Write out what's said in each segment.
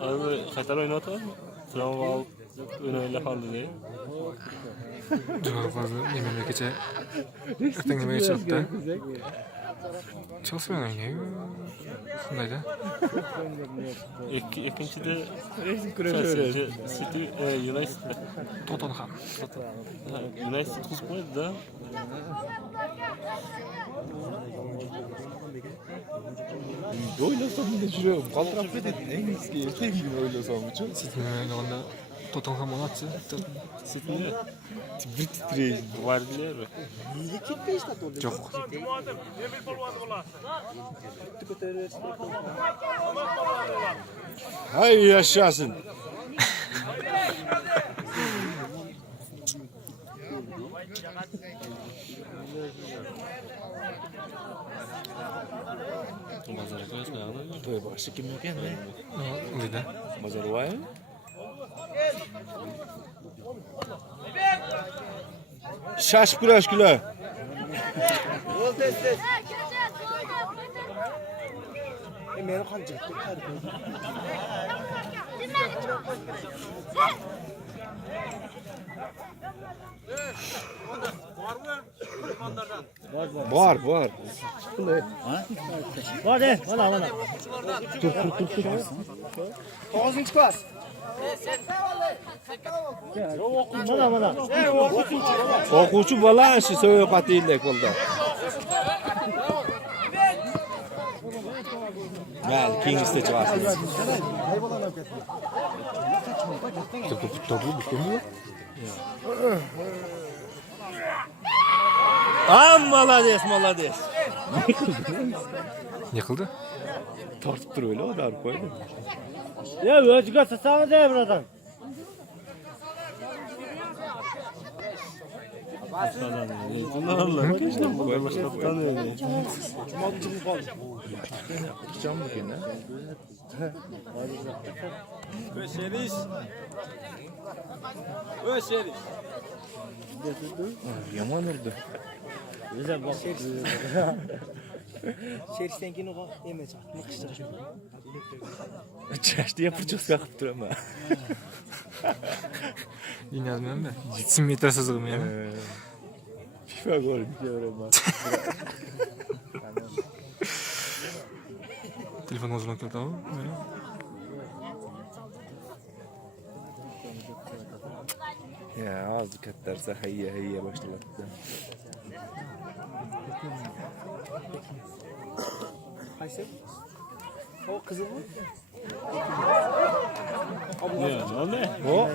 Abi Qatar oynatadi. Tramval o'ynayla qoldi diye. Cevap hazır. Yemeğe geçe. Erten yemeğe çıktı. Chelsea oynayıyor. Şundaydı. İkincide Kurashveradi. City United. Tottenham. United tuz qo'ydi-da. O'ylasam bunda juda qaltirab ketadi. Inglizga ertagini o'ylasam uchun. City'nin oynaganda Tottenham oynatsa. City'ni Bir titraydi. Guardiola. Yok. Hay yaşasın. Mazara qo'yishmayapti. To'y boshi kim ekan? Uyda. Mazarvoy. Shash kurashkular. Meni qancha? Bor. Bor de, mana. Tur. Og'zing chiqas. Mana. O'quvchi bola shu so'yoqatingdek bo'ldi. Mayli, keyingisida chiqasiz. Молодец. Yıkıldı. Tortib turib o'yla, odam qo'ydi. Ya o'ziga sasag'i de buradan. Bunlar keşke bu başkaptan öyle. Canlı gene. Yomon urdi. Bize bak. Şeristen keyin o emas, niqishtir. Chashdi yapurchasga qilib turaman. İnanmıyorum ben. 7 metre sızığım yani. FIFA gol diyorum. Telefon bozulmak yok tamam mı? Ya ağzı katlarsa hayya başladı. Qaysi? O qizil mi? Ya, ne? O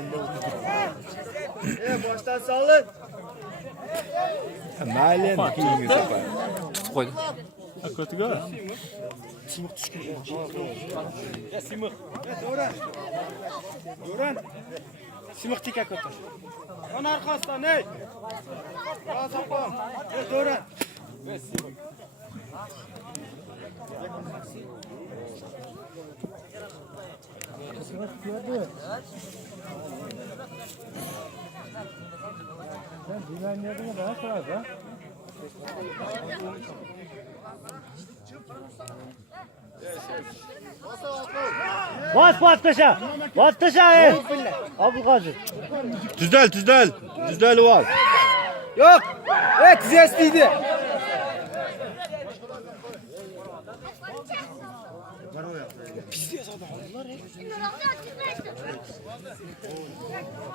Boshdan solin. mayli keyingi safar. Tutup koydu. Akotiga. Simiq tushgan. Ya simiq. Do'ran. Simiq tika ko'tar. Ona orqasidan, ey. Ha, sopam. Do'ran. Sen dinlenmedin mi? Nasıl var ha? Bas kaşa. Bas kaşa ey. Abdülkadir. Düzdel var. Yok. Evet zestiydi.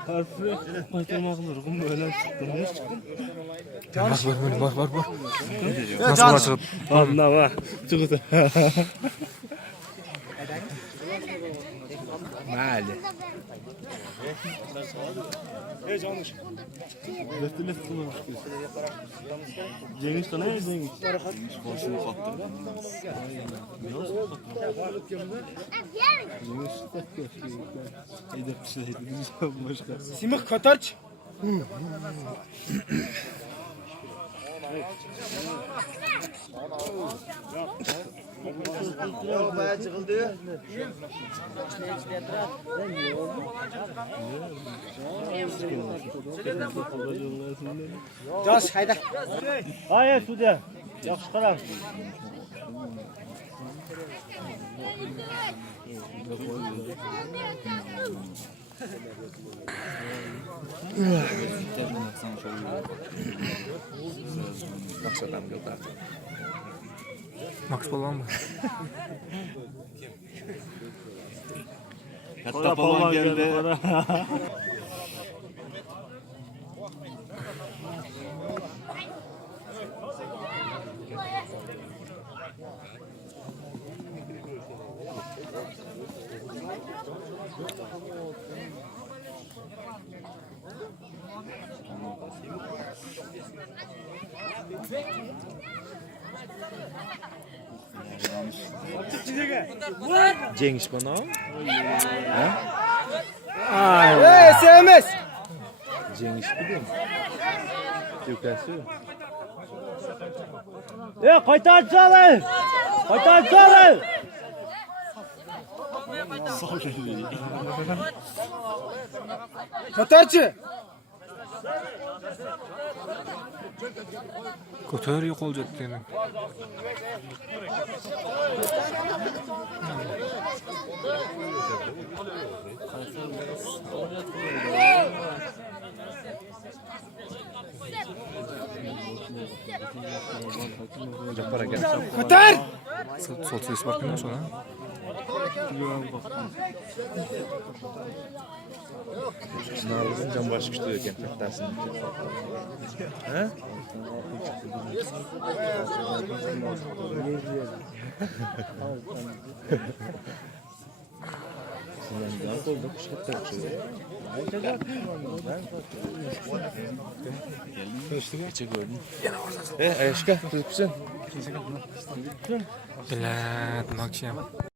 Harfi maytamaqlar, böyle çıktım. Var. Nasıl var çıkıp? Anla var. Çıktı. Mayli. Ey canış. Dörtüne tutulmuş biz. Cengiz sana ne Cengiz? Başını kattı. Cengiz kattı. Eyde bir şey diyeceğim başka. Simiq ko'tarch. Yo, baya çıkıldı. Josh, hayda. Hayır, suda. Yaxshi qarang. Maksatdan yok artık. Max falan mı? Hatta falan geldi. Cengiz bana. Sevmez. Cengiz biliyor musun? Gökası. Kaytarçalar. Kaytarçalar. Katarçı. Kötör yok olacak yani. Para gel. Katar. Sol ses bakmıyor sonra. Sınavımızın can başı çıktı diyorken dersin. He? Sınavımızdan koyduk. Şıkta Geçe gördüm. Aşka, tutupsun. Bilet, makşam.